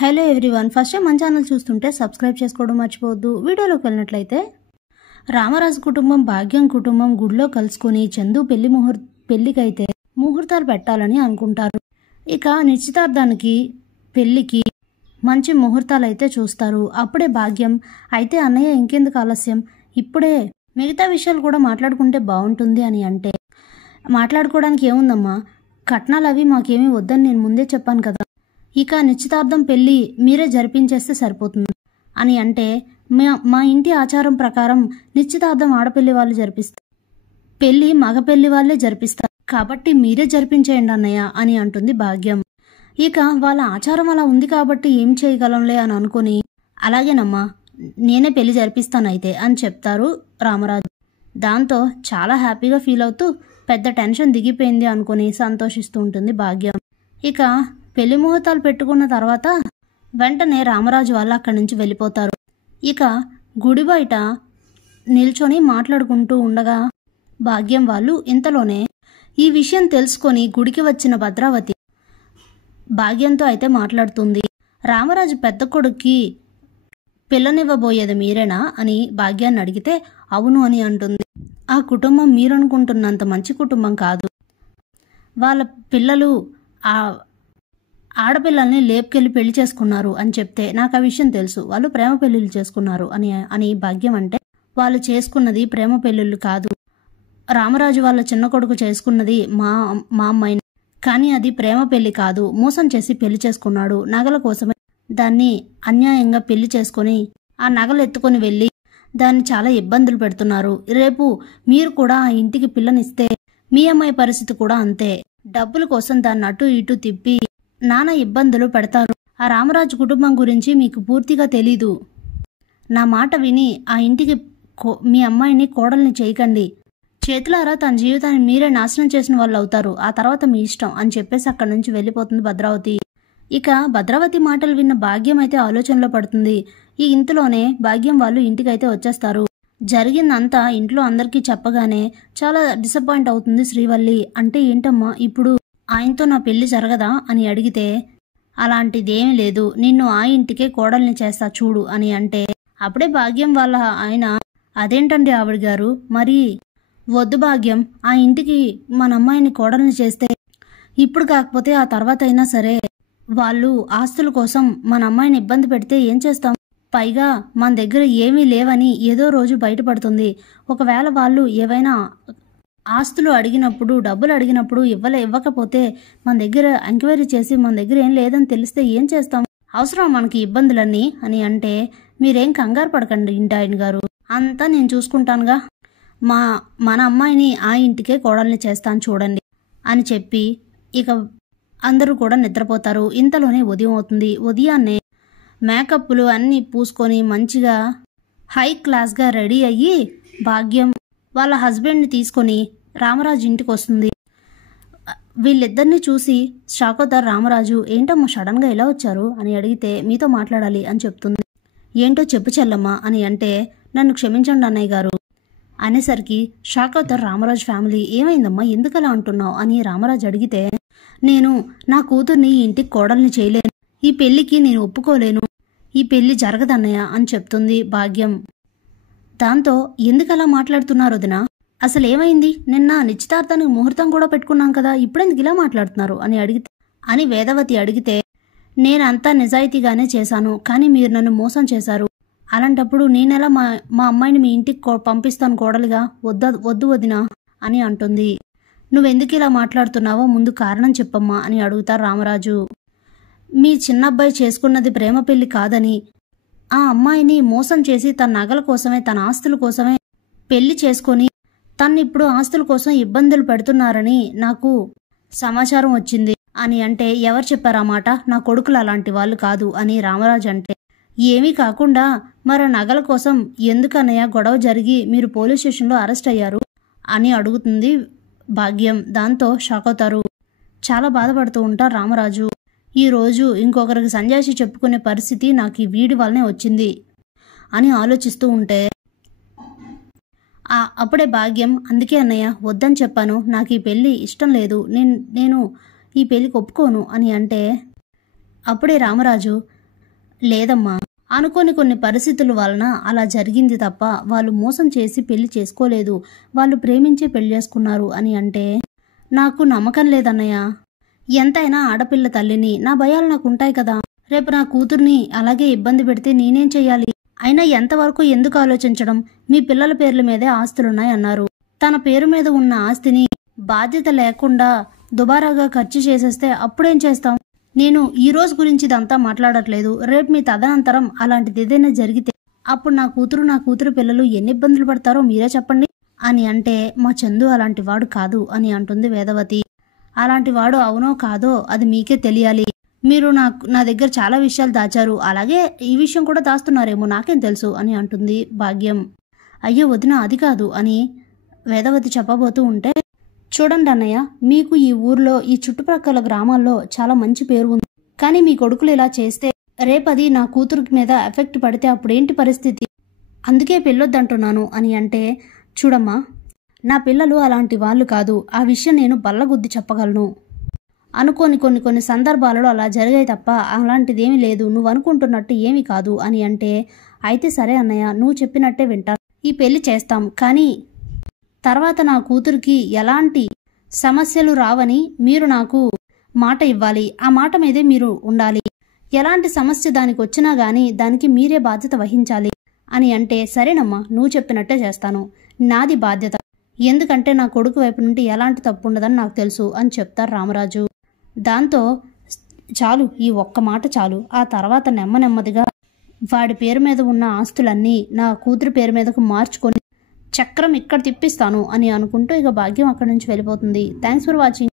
Hello everyone, first time మన channel చూస్తుంటే subscribe చేసుకోవడం మర్చిపోవద్దు. వీడియోలోకి వెళ్ళినట్లయితే రామరాజు కుటుంబం భాగ్యం కుటుంబం గుడిలో కలుసుకుని చందు పెళ్లికైతే ముహూర్తాలు పెట్టాలని అనుకుంటారు. ఇక నిశ్చితార్థానికి పెళ్లికి మంచి ముహూర్తాలు అయితే చూస్తారు. అప్పుడే భాగ్యం అయితే అన్నయ్య ఇంకెందుకు ఆలస్యం, ఇప్పుడే మిగతా విషయాలు కూడా మాట్లాడుకుంటే బాగుంటుంది అని అంటే, మాట్లాడుకోవడానికి ఏముందమ్మా, కట్నాలు అవి మాకేమీ వద్దని నేను ముందే చెప్పాను కదా, ఇక నిశ్చితార్థం పెళ్లి మీరే జరిపించేస్తే సరిపోతుంది అని అంటే, మా ఇంటి ఆచారం ప్రకారం నిశ్చితార్థం ఆడపెళ్లి వాళ్ళు జరిపిస్తారు, పెళ్లి మగ పెళ్లి వాళ్ళే జరిపిస్తారు, కాబట్టి మీరే జరిపించేయండి అన్నయ్య అని అంటుంది భాగ్యం. ఇక వాళ్ళ ఆచారం అలా ఉంది కాబట్టి ఏం చేయగలంలే అని అనుకుని, అలాగేనమ్మా నేనే పెళ్లి జరిపిస్తానైతే అని చెప్తారు రామరాజు. దాంతో చాలా హ్యాపీగా ఫీల్ అవుతూ పెద్ద టెన్షన్ దిగిపోయింది అనుకుని సంతోషిస్తూ ఉంటుంది భాగ్యం. ఇక పెళ్లి ముహూర్తాలు పెట్టుకున్న తర్వాత వెంటనే రామరాజు వాళ్ళు అక్కడి నుంచి వెళ్ళిపోతారు. ఇక గుడి బయట నిల్చొని మాట్లాడుకుంటూ ఉండగా భాగ్యం వాళ్ళు ఇంతలోనే ఈ విషయం తెలుసుకొని గుడికి వచ్చిన భద్రావతి భాగ్యంతో అయితే మాట్లాడుతుంది. రామరాజు పెద్ద కొడుక్కి పిల్లనివ్వబోయేది మీరేనా అని భాగ్యాన్ని అడిగితే అవును అని అంటుంది. ఆ కుటుంబం మీరనుకుంటున్నంత మంచి కుటుంబం కాదు, వాళ్ళ పిల్లలు ఆ ఆడపిల్లల్ని లేపుకెళ్ళి పెళ్లి చేసుకున్నారు అని చెప్తే నాకు ఆ విషయం తెలుసు, వాళ్ళు ప్రేమ పెళ్లిళ్ళు చేసుకున్నారు అని భాగ్యం అంటే, వాళ్ళు చేసుకున్నది ప్రేమ పెళ్లిళ్ళు కాదు, రామరాజు వాళ్ళ చిన్న కొడుకు చేసుకున్నది మా అమ్మాయిని, కానీ అది ప్రేమ పెళ్లి కాదు, మోసం చేసి పెళ్లి చేసుకున్నాడు, నగల కోసమే దాన్ని అన్యాయంగా పెళ్లి చేసుకుని ఆ నగలు ఎత్తుకొని వెళ్ళి దాన్ని చాలా ఇబ్బందులు పెడుతున్నారు. రేపు మీరు కూడా ఆ ఇంటికి పిల్లనిస్తే మీ అమ్మాయి పరిస్థితి కూడా అంతే, డబ్బుల కోసం దాన్ని అటు ఇటు తిప్పి నానా ఇబ్బందులు పెడతారు. ఆ రామరాజు కుటుంబం గురించి మీకు పూర్తిగా తెలీదు, నా మాట విని ఆ ఇంటికి మీ అమ్మాయిని కోడల్ని చేయకండి, చేతులారా తన జీవితాన్ని మీరే నాశనం చేసిన వాళ్ళు అవుతారు, ఆ తర్వాత మీ ఇష్టం అని చెప్పేసి అక్కడి నుంచి వెళ్ళిపోతుంది భద్రావతి. ఇక భద్రావతి మాటలు విన్న భాగ్యం అయితే ఆలోచనలో పడుతుంది. ఈ ఇంతలోనే భాగ్యం వాళ్ళు ఇంటికైతే వచ్చేస్తారు. జరిగిందంతా ఇంట్లో అందరికీ చెప్పగానే చాలా డిసప్పాయింట్ అవుతుంది శ్రీవల్లి. అంటే ఏంటమ్మా, ఇప్పుడు ఆయనతో నా పెళ్లి జరగదా అని అడిగితే, అలాంటిదేమీ లేదు, నిన్ను ఆ ఇంటికే కోడల్ని చేస్తా చూడు అని అంటే, అప్పుడే భాగ్యం వాళ్ళ ఆయన అదేంటండి ఆవిడ గారు, మరి వద్దు భాగ్యం, ఆ ఇంటికి మన అమ్మాయిని కోడల్ని చేస్తే ఇప్పుడు కాకపోతే ఆ తర్వాత అయినా సరే వాళ్ళు ఆస్తుల కోసం మన అమ్మాయిని ఇబ్బంది పెడితే ఏం చేస్తాం, పైగా మన దగ్గర ఏమీ లేవని ఏదో రోజు బయటపడుతుంది, ఒకవేళ వాళ్ళు ఏవైనా ఆస్తులు అడిగినప్పుడు డబ్బులు అడిగినప్పుడు ఇవ్వకపోతే మన దగ్గర ఎంక్వైరీ చేసి మన దగ్గర ఏం లేదని తెలిస్తే ఏం చేస్తాం, అవసరం మనకి ఇబ్బందులన్నీ అని అంటే, మీరేం కంగారు పడకండి ఇంటి ఆయన గారు, అంతా నేను చూసుకుంటానుగా, మన అమ్మాయిని ఆ ఇంటికే కోడల్ని చేస్తాను చూడండి అని చెప్పి ఇక అందరూ కూడా నిద్రపోతారు. ఇంతలోనే ఉదయం అవుతుంది. ఉదయాన్నే మేకప్లు అన్నీ పూసుకొని మంచిగా హై క్లాస్గా రెడీ అయ్యి భాగ్యం వాళ్ళ హస్బెండ్ని తీసుకొని రామరాజు ఇంటికి వస్తుంది. వీళ్ళిద్దరిని చూసి షాక్ అవుతారు రామరాజు. ఏంటమ్మా సడన్గా ఎలా వచ్చారు అని అడిగితే, మీతో మాట్లాడాలి అని చెప్తుంది. ఏంటో చెప్పు చెల్లమ్మా అని అంటే, నన్ను క్షమించండి అన్నయ్య గారు అనేసరికి షాక్ అవుతారు రామరాజు ఫ్యామిలీ. ఏమైందమ్మా, ఎందుకలా అంటున్నావు అని రామరాజు అడిగితే, నేను నా కూతుర్ని ఇంటికి కోడల్ని చేయలేను, ఈ పెళ్లికి నేను ఒప్పుకోలేను, ఈ పెళ్లి జరగదన్నయ్య అని చెప్తుంది భాగ్యం. దాంతో ఎందుకలా మాట్లాడుతున్నారు వదినా, అసలు ఏమైంది, నిన్న నిశ్చితార్థానికి ముహూర్తం కూడా పెట్టుకున్నాం కదా, ఇప్పుడెందుకు ఇలా మాట్లాడుతున్నారు అని వేదవతి అడిగితే, నేనంతా నిజాయితీగానే చేశాను, కానీ మీరు నన్ను మోసం చేశారు, అలాంటప్పుడు నేనెలా మా అమ్మాయిని మీ ఇంటికి పంపిస్తాను కోడలిగా, వద్దు వదినా అని అంటుంది. నువ్వెందుకు ఇలా మాట్లాడుతున్నావో ముందు కారణం చెప్పమ్మా అని అడుగుతారు రామరాజు. మీ చిన్నబ్బాయి చేసుకున్నది ప్రేమ పెళ్లి కాదని, ఆ అమ్మాయిని మోసం చేసి తన నగల కోసమే తన ఆస్తుల కోసమే పెళ్లి చేసుకొని తన్నిప్పుడు ఆస్తుల కోసం ఇబ్బందులు పెడుతున్నారని నాకు సమాచారం వచ్చింది అని అంటే, ఎవరు చెప్పారా మాట, నా కొడుకులు అలాంటి వాళ్ళు కాదు అని రామరాజు అంటే, ఏమీ కాకుండా మరో నగల కోసం ఎందుకన్నయ్య గొడవ జరిగి మీరు పోలీస్ స్టేషన్లో అరెస్ట్ అయ్యారు అని అడుగుతుంది భాగ్యం. దాంతో షాక్ అవుతారు, చాలా బాధపడుతూ ఉంటారు రామరాజు. ఈరోజు ఇంకొకరికి సంజాయిషి చెప్పుకునే పరిస్థితి నాకు ఈ వీడి వల్లనే వచ్చింది అని ఆలోచిస్తూ ఉంటే, అప్పుడే భాగ్యం, అందుకే అన్నయ్య వద్దని చెప్పాను, నాకు ఈ పెళ్ళి ఇష్టం లేదు, నేను ఈ పెళ్ళికి ఒప్పుకోను అని అంటే, అప్పుడే రామరాజు, లేదమ్మా, అనుకోని కొన్ని పరిస్థితుల వలన అలా జరిగింది తప్ప వాళ్ళు మోసం చేసి పెళ్లి చేసుకోలేదు, వాళ్ళు ప్రేమించే పెళ్లి చేసుకున్నారు అని అంటే నాకు నమ్మకం లేదన్నయ్య. ఎంతైనా ఆడపిల్ల తల్లిని, నా భయాలు నాకు ఉంటాయి కదా. రేపు నా కూతుర్ని అలాగే ఇబ్బంది పెడితే నేనేం చెయ్యాలి? అయినా ఎంతవరకు ఎందుకు ఆలోచించడం? మీ పిల్లల పేర్ల మీదే ఆస్తులున్నాయి అన్నారు. తన పేరు మీద ఉన్న ఆస్తిని బాధ్యత లేకుండా దుబారాగా ఖర్చు చేసేస్తే అప్పుడేం చేస్తాం? నేను ఈ రోజు గురించి ఇదంతా మాట్లాడట్లేదు. రేపు మీ తదనంతరం అలాంటిది ఏదైనా జరిగితే అప్పుడు నా కూతురు పిల్లలు ఎన్ని ఇబ్బందులు పడతారో మీరే చెప్పండి అని అంటే మా చందు అలాంటి వాడు కాదు అని అంటుంది వేదవతి. అలాంటి వాడు అవునో కాదో అది మీకే తెలియాలి. మీరు నా దగ్గర చాలా విషయాలు దాచారు, అలాగే ఈ విషయం కూడా దాస్తున్నారేమో నాకేం తెలుసు అని అంటుంది భాగ్యం. అయ్యో వదిన, అది కాదు అని వేదవతి చెప్పబోతూ ఉంటే, చూడండి అన్నయ్య, మీకు ఈ ఊర్లో ఈ చుట్టుప్రక్కల గ్రామాల్లో చాలా మంచి పేరు ఉంది. కానీ మీ కొడుకులు ఇలా చేస్తే రేపది నా కూతురు మీద ఎఫెక్ట్ పడితే అప్పుడేంటి పరిస్థితి? అందుకే పెళ్ళొద్దంటున్నాను అని అంటే, చూడమ్మా, నా పిల్లలు అలాంటి వాళ్ళు కాదు. ఆ విషయం నేను బల్లగుద్ది చెప్పగలను. అనుకోని కొన్ని సందర్భాలలో అలా జరిగాయి తప్ప అలాంటిదేమీ లేదు. నువ్వు అనుకుంటున్నట్టు ఏమీ కాదు అని అంటే, అయితే సరే అన్నయ్య, నువ్వు చెప్పినట్టే వింటాను. ఈ పెళ్లి చేస్తాం, కానీ తర్వాత నా కూతురికి ఎలాంటి సమస్యలు రావని మీరు నాకు మాట ఇవ్వాలి. ఆ మాట మీదే మీరు ఉండాలి. ఎలాంటి సమస్య దానికి వచ్చినా గానీ దానికి మీరే బాధ్యత వహించాలి అని అంటే, సరేనమ్మా, నువ్వు చెప్పినట్టే చేస్తాను, నాది బాధ్యత. ఎందుకంటే నా కొడుకు వైపు నుండి ఎలాంటి తప్పు ఉండదని నాకు తెలుసు అని చెప్తారు రామరాజు. దాంతో చాలు, ఈ ఒక్క మాట చాలు. ఆ తర్వాత నెమ్మదిగా వాడి పేరు మీద ఉన్న ఆస్తులన్నీ నా కూతురు పేరు మీదకు మార్చుకొని చక్రం ఇక్కడ తిప్పిస్తాను అని అనుకుంటూ ఇక భాగ్యం అక్కడి నుంచి వెళ్ళిపోతుంది. Thanks for watching.